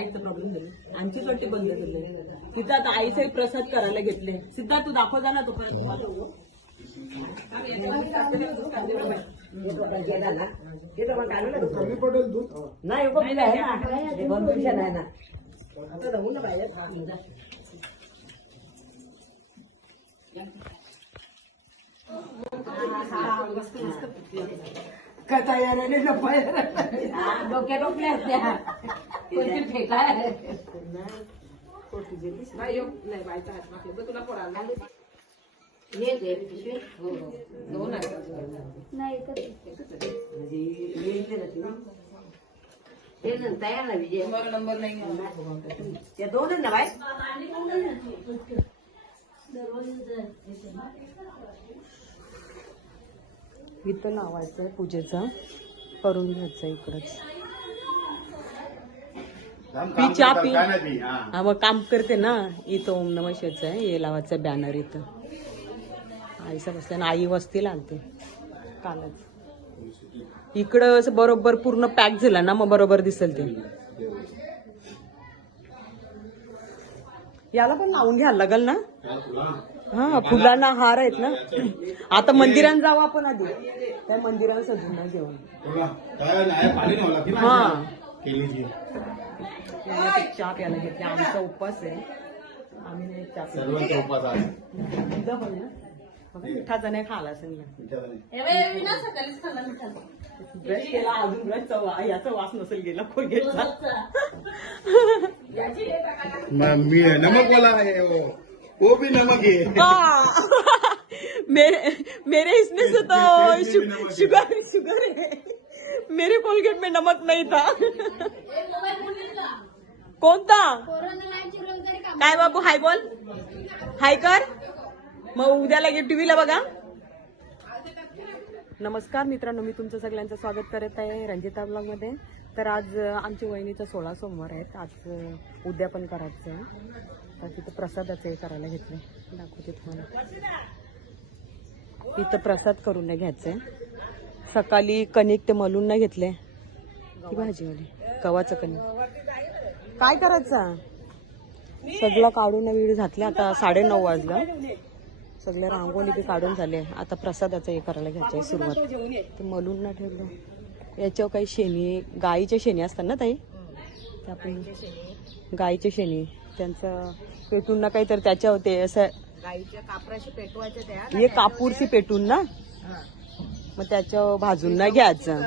लाईटचा प्रॉब्लेम झाला. आमचीच वाटते बंद झाले. तिथं आता आईचे प्रसाद करायला घेतले. सिद्धार्थ तू दाखव जा ना तो नाही आहे ना. कथा याने डोक्या डोकल्या होत्या फेका नाही बायचा हात मागले तुला पोराला दोन ते तयार ना विजय नंबर नाही त्या दोन ना बाय इथं लावायचंय पूजेचं करून घ्यायचं इकडच पी चहा पी हा मग काम करते ना इथं ओम नमः शिवायचं आहे हे लावायचं बॅनर इथं आईसा बसल्या आई वस्ती आणते कालच इकडं बरोबर पूर्ण पॅक झाला ना मग बरोबर दिसेल ते याला पण लावून घ्यायला लागल ना हा फुलांना हार आहेत ना आता मंदिरात जाऊ आपण आधी त्या मंदिरात सजून ना घेऊन हा चहा प्यायला घेतले आमचा उपवास आहे आम्ही नाही चहा मिठाचा नाही खाला ब्रश केला अजून ब्रश याचा वास नसेल गेला कोलगेटचा नमक वाला है वो भी नमक है मेरे इसमें से तो शुगर है मेरे कोलगेट में नमक नहीं था कोणता काय बाबू हाय बोल हाय कर मग उद्या लगे टीव्हीला बघा. नमस्कार मित्रांनो मी तुमचं सगळ्यांचं स्वागत करत आहे रंजिता ब्लॉग मध्ये. तर आज आमच्या वहिनीचा 16 सोमवार आहेत. आज उद्या पण करायचं आहे तर तिथं प्रसादाचं हे करायला घेतलं दाखवते तुम्हाला. इथं प्रसाद करून नाही घ्यायचंय. सकाळी कणिक ते मलून नाही घेतले ही भाजीवाली गव्हाचं कणिक काय करायचं सगळं काढून वेळ घातले. आता 9:30 वाजलं सगळे रांगोळी बी काढून झाले. आता प्रसादाचं हे करायला घ्यायचंय सुरुवात. ते मलून ना ठेवलं याच्यावर काही शेणी गाईचे शेणी असतात ना ताई ते आपण गाईचे शेणी त्यांचं पेटून ना काहीतरी त्याच्या होते असं गाईच्या कापराशी पेटवायचं त्या हे कापूरशी पेटून ना मग त्याच्यावर भाजून ना घ्यायचं.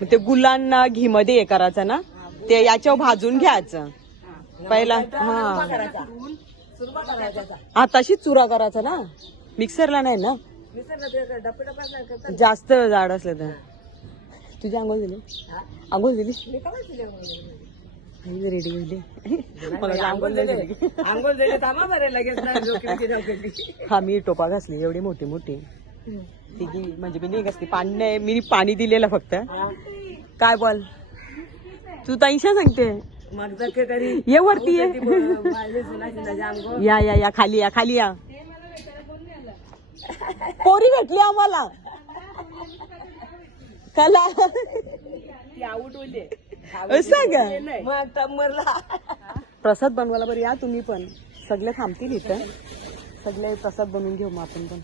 मग ते गुलांना घी मध्ये हे करायचं ना ते याच्यावर भाजून घ्यायचं पहिला. हा तशीच चुरा करायचा ना मिक्सरला नाही ना जास्त जाड असलं तर. तुझी आंघोळ दिली आंघोळ दिली रेडी गेली मला आंघोळ दिली हा मी टोपा घासली एवढी मोठी मोठी तिघी म्हणजे मी नाही घासली पाणी नाही मी पाणी दिलेलं फक्त. काय बोल तू ताईशा सांगते ये वरती या खाली या खाली या पोरी भेटली आम्हाला कला प्रसाद बनवायला बरं या तुम्ही पण सगळे थांबतील इथं सगळे प्रसाद बनवून घेऊ मग आपण पण.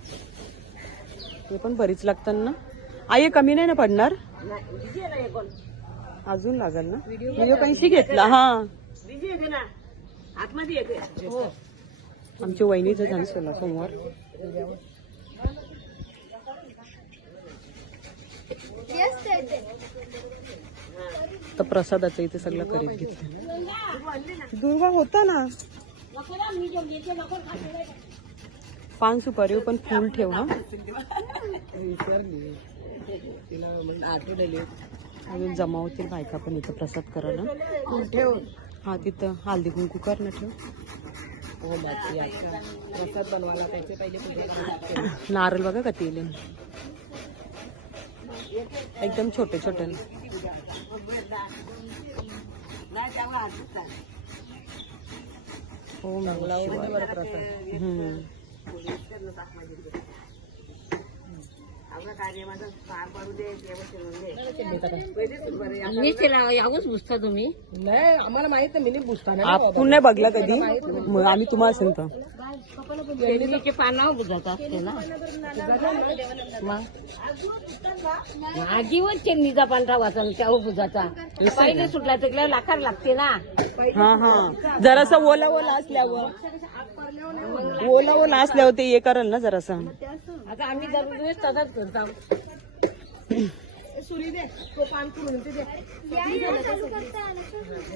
ते पण बरीच लागतात ना आई कमी नाही ना पडणार अजून लागल ना व्हिडिओ कैशी घेतला. हा आमच्या वहिनीचं झालं 16 सोमवार. तर प्रसादाचं इथे सगळं करीत घेतलं. दुर्गा होता ना पान सुपारी पण फुल ठेव हा अजून जमा होतील बायका पण इथं प्रसाद करायला ठेव. हा तिथं हळदी कुंकू कर ना ठेव. प्रसाद बनवायला त्याचे पहिले नारळ बघा का तेल एकदम छोटे छोटे हो प्रसाद यावंच बुसता तुम्ही नाही आम्हाला माहित नाही मी बुसता नाही आपण नाही बघला कधी मग आम्ही तुम्हाला असेल तर वेलीचे पानावर बुजाचा असते ना मग आजीवर चेन्नीचा पांढरा वाचन त्यावर बुजाचा पहिले सुटला तिकडे लाखार लागते ना हा हा जरासं ओला असल्यावर ते हे करेल ना जरासं आता आम्ही दररोज तसाच करतो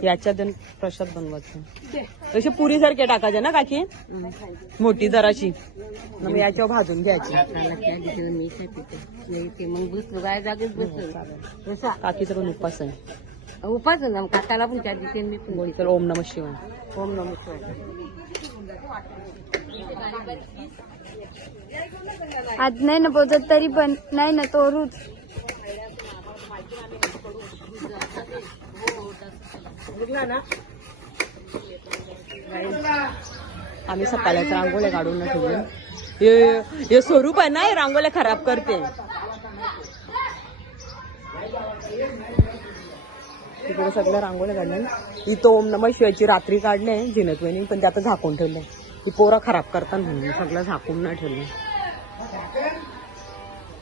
याच्यात प्रसाद बनवायचं तसे पुरी सारखे टाकायचे ना काकी मोठी जराशी मग याच्यावर भाजून घ्यायची मी काय पिते मग बसलो काय जागेच बसलो काकीचा पण उपवास आहे उपास ना काकाला पण त्या देते मी पण गोळी तर ओम नमः शिवाय ओम नमः शिवाय आज नाही ना पोचत तरी पण नाही ना तोरूच आम्ही सकाळी रांगोळ्या काढून ठेवले हे स्वरूप आहे ना हे रांगोळ्या खराब करते तिकडे सगळ्या रांगोळ्या काढल्या इथं ओम नमः शिवायची रात्री काढले जिनत वहिनी पण ते आता झाकून ठेवलंय ही पोरं खराब करतात म्हणून सगळं झाकून नाही ठेवलं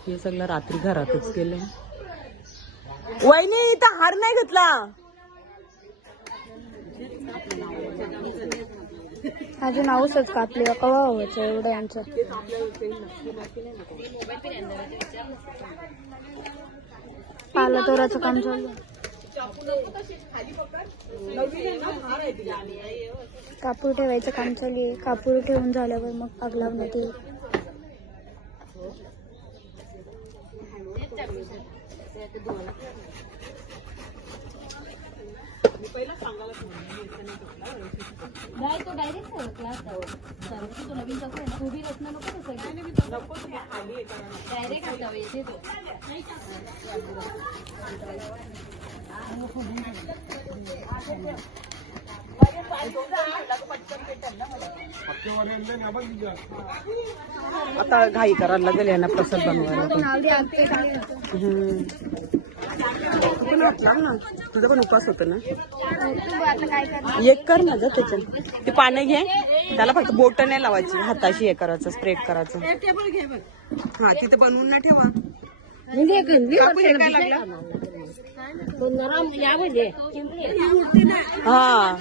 हे सगळं रात्री घरातच केलंय वहिनी इथं हार नाही घेतला अजून औषध कापली कवा व्हायचं एवढं आमचं पालातोराचं काम चालू कापूर ठेवायचं काम चालू आहे कापूर ठेवून झाल्यावर मग आग लावण्यात येईल आता घाई करायला लागेल यांना प्रसाद बनवायला पण. तू पण हात लाव ना तुझा पण उपवास होतो ना एक कर ना ग त्याच्यात ते पाणी घे त्याला फक्त बोट नाही लावायची हाताशी हे करायचं स्प्रेड करायचं हा तिथे बनवून ना ठेवा कापूस शेकायला लागला हा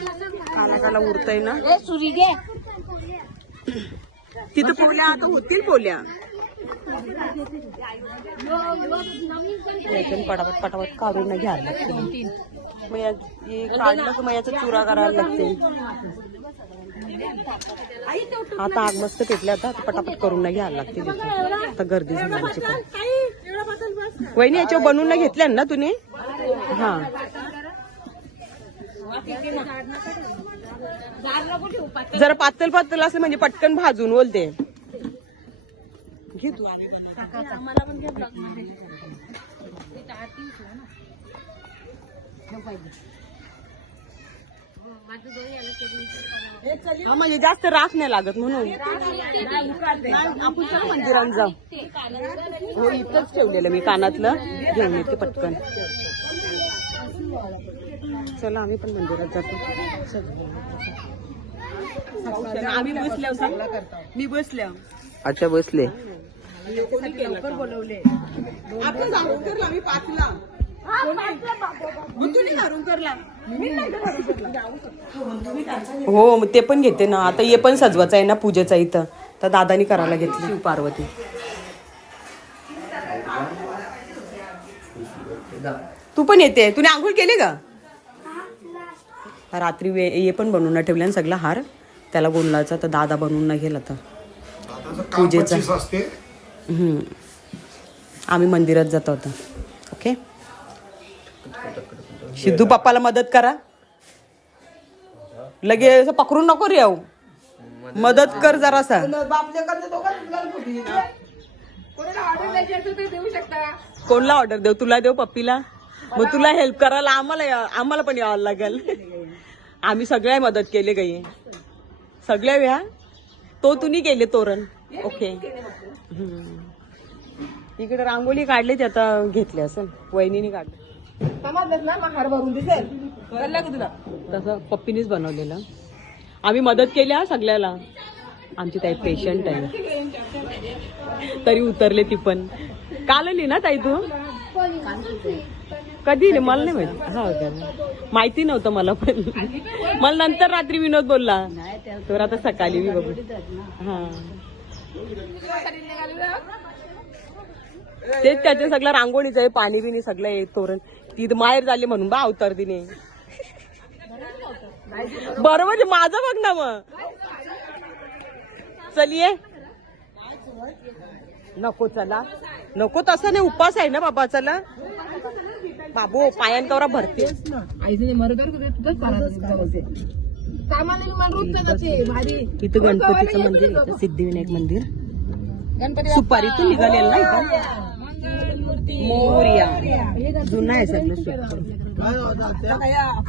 कानाला उरतय ना सुरी घे तिथं पोल्या आता होतील पोल्या पटापट पटापट काढून घ्यायला लागते मग काढलं तर मग याचा चुरा करायला लागते आता आग मस्त पेटल्या आता पटापट करून नाही घ्यायला लागते आता गर्दी झाली पण वहिनी याच्यावर बनवून नाही घेतल्या ना तुम्ही हा जरा पातळ पातळ असलं म्हणजे पटकन भाजून बोलते घे तू हा म्हणजे जास्त राख नाही लागत म्हणून आपण चला मंदिरात जाऊ हो इथंच ठेवलेलं मी कानातलं घेऊन येते पटकन चला आम्ही पण मंदिरात जातो आम्ही बसल्या मी बसल्या अच्छा बसले लवकर बोलवले आपण जाऊन करला मी 5ला हो ते पण घेते ना आता हे पण सजवायचं आहे ना पूजेचा इथं तर दादानी करायला घेतली शिव पार्वती तू पण येते तुने आंघोळ केली का रात्री हे पण बनवून ठेवले ना सगळा हार त्याला गोंधळाचा तर दादा बनवून नाही गेला तर पूजेचा आम्ही मंदिरात जातो आता ओके सिद्धू पप्पाला मदत करा लगे असं पकडून नको रे मदत कर जरासा कोणला ऑर्डर देऊ तुला देऊ पप्पीला मग तुला हेल्प करायला आम्हाला पण यावं लागेल आम्ही सगळ्या मदत केली गई सगळ्या व्या तो तुम्ही केले तोरण ओके इकडे रांगोळी काढली ती आता घेतली असेल वहिनीने काढली. समजलंच ना मग हार भरून दिसेल कळलं का तुला. तसं पप्पीनेच बनवलेलं. आम्ही मदत केली हा सगळ्याला. आमची ताई पेशंट आहे तरी उतरले ती पण. काल आली ना ताई तू? कधी रे मला नाही माहिती. हा का माहिती नव्हतं मला पण. मला नंतर रात्री विनोद बोलला तर आता सकाळी मी बघू. हा तेच त्याचे सगळं रांगोळीचं आहे पाणी बिनी सगळं आहे तोरण. ती माहेर झाली म्हणून बा अवतार दिने. बरोबर आहे माझं बघ ना मग. चलिये नको चला नको तसं नाही उपास आहे ना बाबा. चला बाबू पायान कवरा भरते. आईने मरदर तुझंच सामान्य मन रोजचं जाते भारी. इथं गणपतीचं मंदिर आहे, इथं सिद्धिविनायक मंदिर. गणपती सुपारीतून निघालेलं ना इथं. मोरया जुना आहे सगळं.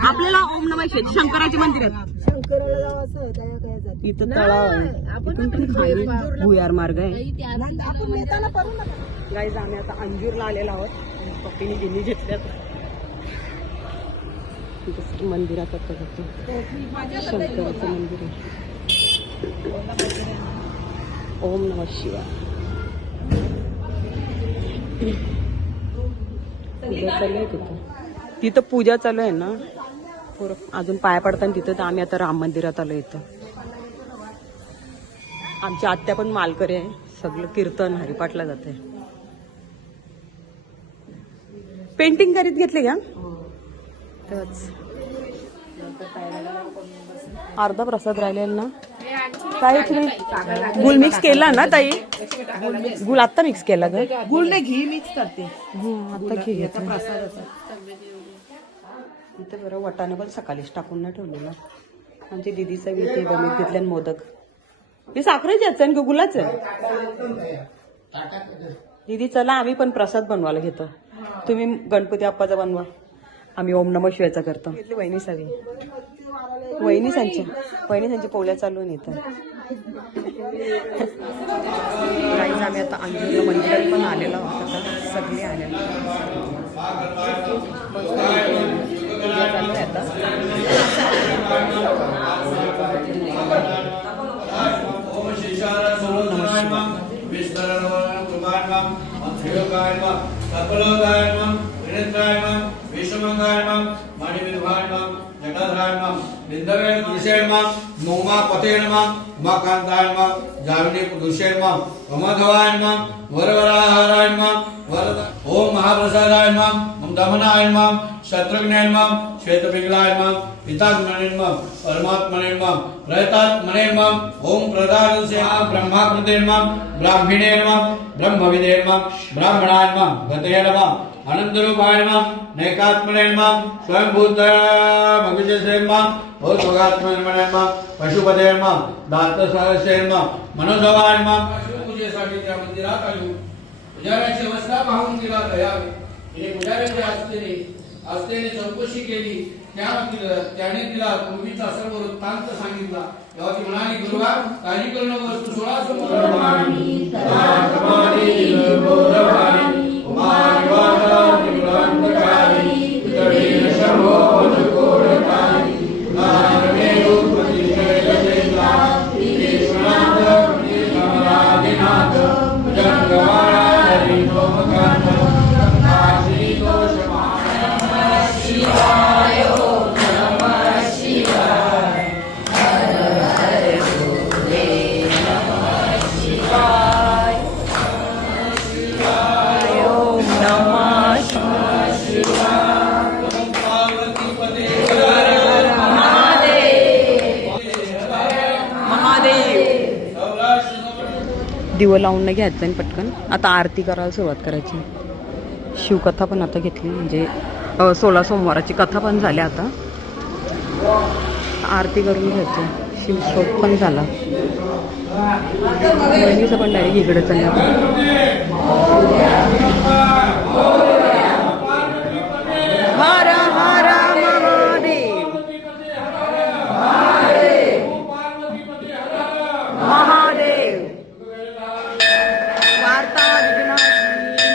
आपल्याला ओम नमः शिवाय शंकराचे मंदिर आहे. शंकराला जावं असं आहे, त्या काय जाते. इथं तळाव आहे. इथून पण खाली भुयार मार्ग आहे. गाईज आम्ही आता अंजूरला आलेलो आहोत. पप्पीने गिन्नी घेतल्यात. तिथं मंदिरात आता शंकराचं मंदिर आहे. ओम नमः शिवाय. पूजा चालू आहे तिथं पूजा चालू आहे ना. अजून पाया पडताना तिथं. तर आम्ही आता राम मंदिरात आलो. इथं आमची आत्या पण मालकरी आहे. सगळं कीर्तन हरिपाठला जाते. पेंटिंग करीत घेतली का? तोच अर्धा प्रसाद राहिलेला ना. ताई तुम्ही गुळ मिक्स केला ना ताई? गुळ आता मिक्स केला का? गुळ नाही घी मिक्स करते. आता घे घेतला. इथं बरं वटाणं पण सकाळीच टाकून ना ठेवलेलं. आमची दिदीचा ते बनवून घेतल्या मोदक. हे साखरेचे आहेत का गुलाचं? दिदी चला आम्ही पण प्रसाद बनवायला घेतो. तुम्ही गणपती बाप्पाचा बनवा. आम्ही ओम नमः शिवायचा करतो. वहिनी सगळी वहिनी त्यांच्या पोळ्या चालून येतात. काहीच आम्ही आता अंजूरला मंदिरात पण आलेलो आहोत. आता सगळे आलेलो नोमा पतेन मा कांताय जावने पुरुषेन अमधवाय वरवराहाराय वरद ओम महाप्रसादाय नम दमनाय शत्रुघ्नाय श्वेतपिंगलाय पितात्मने परमात्मने प्रयतात्मने ओम प्रदानसे ब्रह्माकृते ब्राह्मणे ब्रह्मविदे ब्राह्मणाय गते नमः अनंतरूपाय नैकात्मने स्वयंभूत भविष्यसे भौतोगात्मने पशुपते दात सहसे मनोधवाय पूजेसाठी त्या मंदिरात आलो. पुजाऱ्याची अवस्था पाहून तिला दया आली. तिने पुजाऱ्याच्या आस्थेने चौकशी केली. त्याने तिला पूर्वीचा सर्व वृत्तांत सांगितला. तेव्हा ती म्हणाली गुरुवा काळजी करू नकोस. तू 16 दिवं लावून नाही घ्यायचं आणि पटकन आता आरती करायला सुरुवात करायची. शिवकथा पण आता घेतली. म्हणजे 16 सोमवाराची कथा पण झाल्या. आता आरती करून घ्यायची. शिवस्तोत्र पण झाला. बहिणीचं पण डायरेक्ट इकडे चाललं. हर हर महादेव महादेव वार्ता विघ्नाची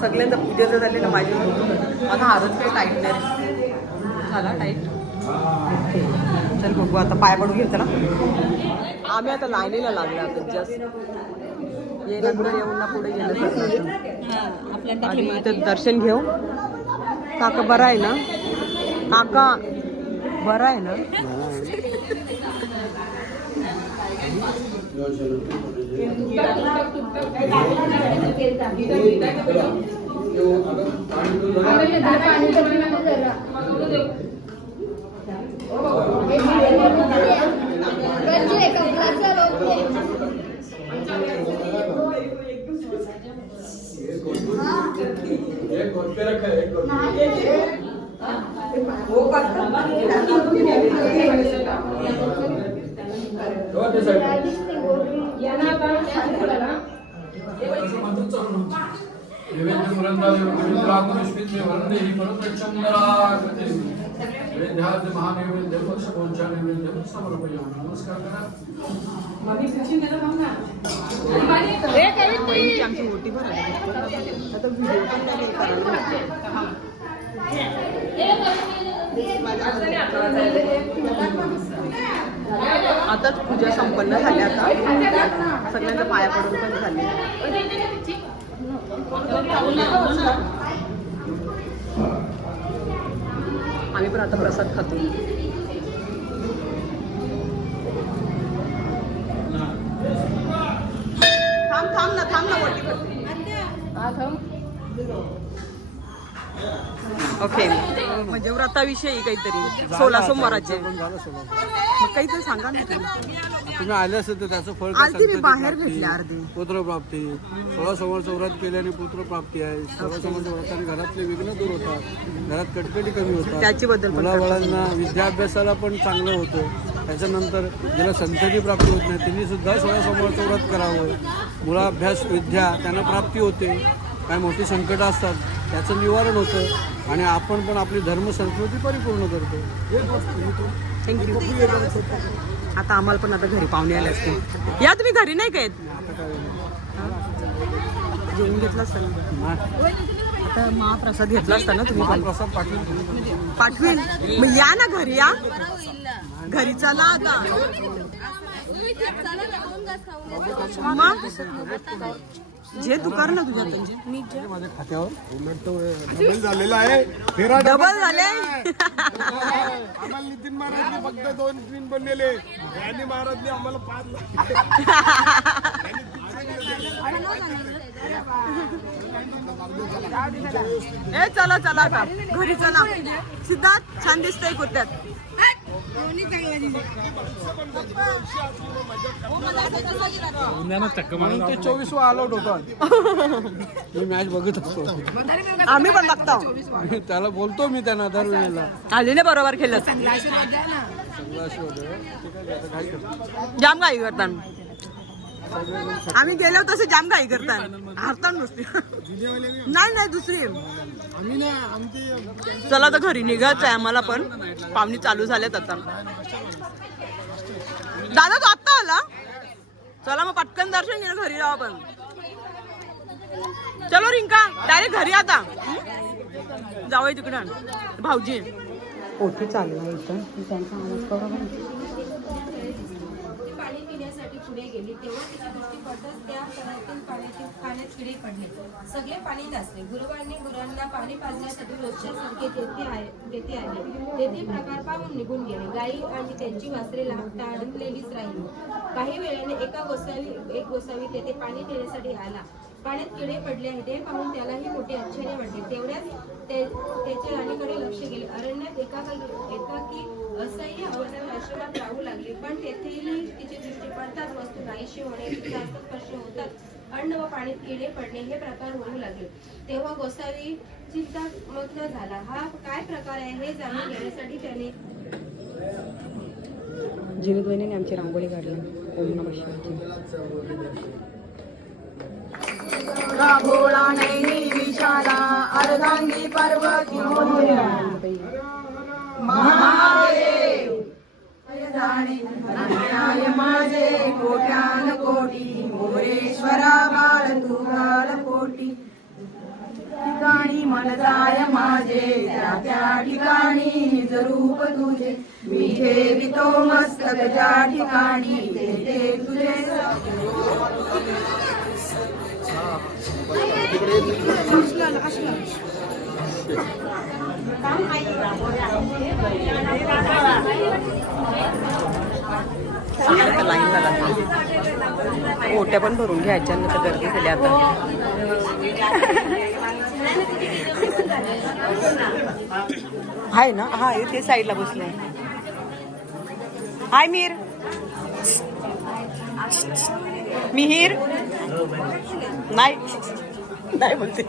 सगळ्यांचा पूजेचं झालेलं माझी माझा हारच काही टाईट नाही झाला टाईट. चल बघू आता पाय पडून घेऊ चला. आम्ही आता लाईनीला लागलो आता जस्ट ये नंतर येऊन ना पुढे गेलं आणि इथं दर्शन घेऊ. काका बरं आहे ना? काका बरं आहे ना? आमची मोठी पण आता व्हिडिओ पण नाही करायला. आताच पूजा संपन्न झाली. आता सगळ्यांना पाया पडून पण झाली. आम्ही पण आता प्रसाद खातो. थांब ना वरती करते. ओके म्हणजे व्रताविषयी काहीतरी 16 सोमवाराचे मग काहीतरी सांगा ना तुम्ही आले असेल तर त्याचं फळ आरती मी बाहेर भेटले. अर्धी पुत्रप्राप्ती 16 सोमवारचं व्रत केल्याने पुत्रप्राप्ती आहे. 16 सोमवारच्या व्रताने घरातले विघ्न दूर होतात, घरात कटकटी कमी होतात, त्याच्याबद्दल मुलाबाळांना विद्याभ्यासाला पण चांगलं होतं. त्याच्यानंतर ज्याला संतती प्राप्ती होत नाही त्यांनी सुद्धा 16 सोमवारचं व्रत करावं. मुलाभ्यास विद्या त्यांना प्राप्ती होते. काय मोठी संकट असतात त्याचं निवारण होतं आणि आपण पण आपली धर्म संस्कृती परिपूर्ण करतो. थँक्यू. आता आम्हाला पण आता घरी पाहुणे आले असते. या तुम्ही घरी नाही काय जेवून घेतला असता ना? आता महाप्रसाद घेतला असता ना तुम्ही? महाप्रसाद पाठवेल मग या ना घरी. या घरी चला आता. मग जे तू कर ना तुझ्या मी माझ्या खात्यावर डबल झालेला आहे. डबल झाले. आम्हाला नितीन महाराजने फक्त 2 स्क्रीन बनलेले आणि महाराजने आम्हाला 5 ए चला चला आता घरी चला. सिद्धार्थ छान दिसतंय कुत्यात. ते 24 अलॉट होता. मी मॅच बघत असतो. आम्ही पण बघतो. त्याला बोलतो मी त्यांना दरवेळेला. आलीने बरोबर केलं. जाम घाई करतात. आम्ही गेलो तसे जाम घाई करतात. हरतात नुसती. नाही दुसरी. चला तर घरी निघायचं आहे आम्हाला पण. पाहुणी चालू झाल्यात आता. दादा तू आत्ता आला? चला मग पटकन दर्शन घेणं घरी जाऊ आपण. चलो रिंका डायरेक्ट घरी आता. जाऊ तिकडं भाऊजी. ओके चालू आहे इथं त्यांचा आवाज बरोबर. पाणी पिण्यासाठी पुढे गेली तेव्हा तिच्या दृष्टी पडताच त्या तळ्यातील पाण्यात किडे पडले. सगळे पाणी नसले. गुरुवांनी गुरांना पाणी पाजण्यासाठी रोजच्या सारखे तेथे आले. तेथे प्रकार पाहून निघून गेले. गायी आणि त्यांची वासरे अडकलेलीच राहिली. काही वेळाने एक गोसावी तेथे पाणी पिण्यासाठी आला. पाण्यात किडे पडले आहेत हे पाहून त्यालाही मोठे आश्चर्य वाटले. तेवढ्यात त्याच्या राणीकडे लक्ष गेले. अरण्यात एकाकी असह्य अवस्थेत आश्रमात राहू लागली. पण तेथेही तिची दृष्टी पडताच वस्तू नाहीशी होणे, जास्त स्पर्श होतात, अन्न व पाण्यात किडे पडणे हे प्रकार होऊ लागले. तेव्हा गोसावी चिंतामग्न झाला. हा काय प्रकार आहे हे जाणून घेण्यासाठी त्याने जिनुद्वैनीने आमची रांगोळी काढली. ओम नमः शिवाय. राघोळा नैनी विशाला अर्धांगी पर्वती महादेव जाणे माझे कोट्यान कोटी मोरेश्वरा बाळ तू बाल कोटी. ठिकाणी मन जाय माझे त्या त्या ठिकाणी जरूप तुझे मी ठेवितो मस्तक ज्या ठिकाणी ते तुझे लाईन झाला ओट्या पण भरून घ्यायच्या ना, तर गर्दी झाली आता. आहे ना, हा इथे साईडला बसले. हाय मीर, मिहीर नाही नाही बोलते.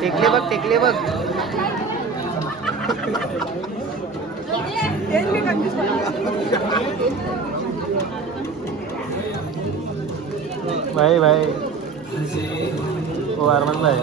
टेकले बघ, टेकले बघ. भाई भाई वो अरमान भाई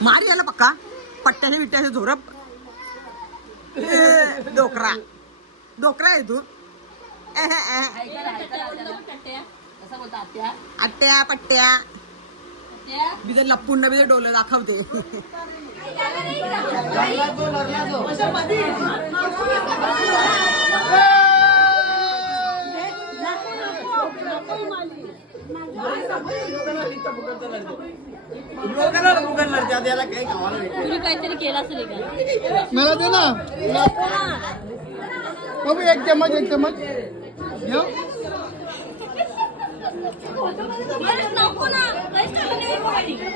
मार याला पक्का पट्ट्याने बिट्ट्याने झोरप. डोकरा डोकरा आहे तू. आट्या पट्ट्या बिजर लपून बिजर डोलं दाखवते. तुम्ही काहीतरी केलं असेल का? मला दे ना बाबू, एक चम्मच एक चम्मच नको ना, काहीच नाही पाहिजे.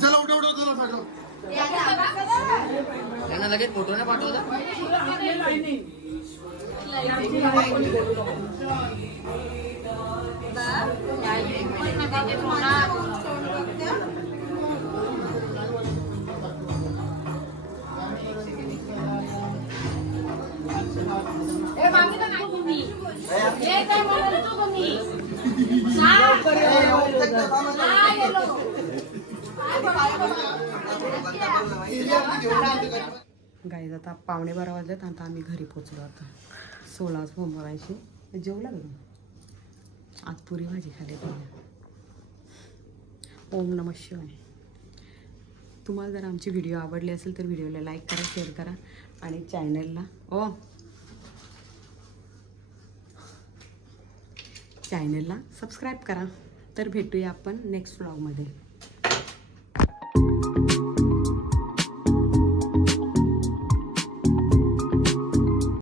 चला उठा उठा चला फाटो. त्यांना लगेच फोटो नाही पाठवला. गाईज आता 11:15 वाजलेत. आता आम्ही घरी पोचलो. आता 16 सोमवारांशी जेवला का? आज पुरी भाजी खाली. ओम नमः शिवाय. तुम्हाला जर आमची व्हिडिओ आवडली असेल तर व्हिडिओला लाईक करा, शेअर करा आणि चॅनलला सबस्क्राईब करा. तर भेटूया आपण नेक्स्ट व्लॉगमध्ये.